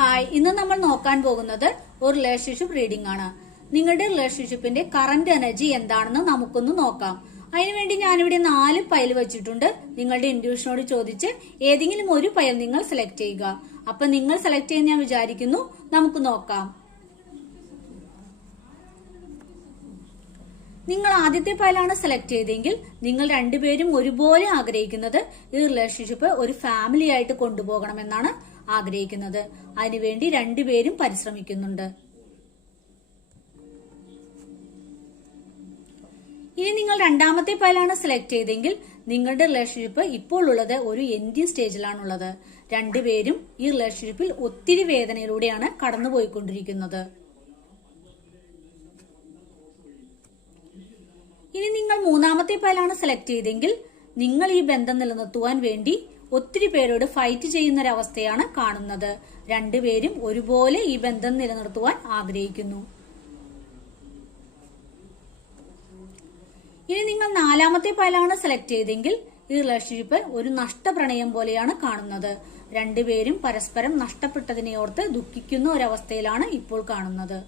Hi, ഇന്ന് നമ്മൾ നോക്കാൻ പോകുന്നത് ഒരു റിലേഷൻഷിപ്പ് റീഡിംഗ് ആണ്. നിങ്ങളുടെ റിലേഷൻഷിപ്പിന്റെ കറന്റ് എനർജി എന്താണെന്ന് നമുക്കൊന്ന് നോക്കാം. അതിനുവേണ്ടി ഞാനിവിടെ 4 പൈൽ വെച്ചിട്ടുണ്ട്. നിങ്ങളുടെ ഇൻഡ്യൂഷനോട് ചോദിച്ച് ഏതെങ്കിലും ഒരു പൈൽ നിങ്ങൾ സെലക്ട് ചെയ്യുക. അപ്പൊ നിങ്ങൾ സെലക്ട് ചെയ്യാൻ ഞാൻ വിചാരിക്കുന്നു. നമുക്ക് നോക്കാം. നിങ്ങൾ ആദ്യത്തെ പൈലാണ് സെലക്ട് ചെയ്തെങ്കിൽ നിങ്ങൾ രണ്ടുപേരും ഒരുപോലെ ആഗ്രഹിക്കുന്നത് ഈ റിലേഷൻഷിപ്പ് ഒരു ഫാമിലി ആയിട്ട് കൊണ്ടുപോകണമെന്നാണ് ആഗ്രഹിക്കുന്നത്. അതിനുവേണ്ടി രണ്ടുപേരും പരിശ്രമിക്കുന്നുണ്ട്. ഇനി നിങ്ങൾ രണ്ടാമത്തെ പൈലാണ് സെലക്ട് ചെയ്തെങ്കിൽ നിങ്ങളുടെ റിലേഷൻഷിപ്പ് ഇപ്പോൾ ഉള്ളത് ഒരു എൻഡിങ് സ്റ്റേജിലാണുള്ളത്. രണ്ടുപേരും ഈ റിലേഷൻഷിപ്പിൽ ഒത്തിരി വേദനയിലൂടെയാണ് കടന്നുപോയിക്കൊണ്ടിരിക്കുന്നത്. ഇനി നിങ്ങൾ മൂന്നാമത്തെ പൈലാണ് സെലക്ട് ചെയ്തെങ്കിൽ നിങ്ങൾ ഈ ബന്ധം നിലനിർത്തുവാൻ വേണ്ടി ഒത്തിരി പേരോട് ഫൈറ്റ് ചെയ്യുന്ന ഒരവസ്ഥയാണ് കാണുന്നത്. രണ്ടുപേരും ഒരുപോലെ ഈ ബന്ധം നിലനിർത്തുവാൻ ആഗ്രഹിക്കുന്നു. ഇനി നിങ്ങൾ നാലാമത്തെ പൈലാണ് സെലക്ട് ചെയ്തെങ്കിൽ ഈ റിലേഷൻഷിപ്പ് ഒരു നഷ്ടപ്രണയം പോലെയാണ് കാണുന്നത്. രണ്ടുപേരും പരസ്പരം നഷ്ടപ്പെട്ടതിനെ ഓർത്ത് ദുഃഖിക്കുന്ന ഒരവസ്ഥയിലാണ് ഇപ്പോൾ കാണുന്നത്.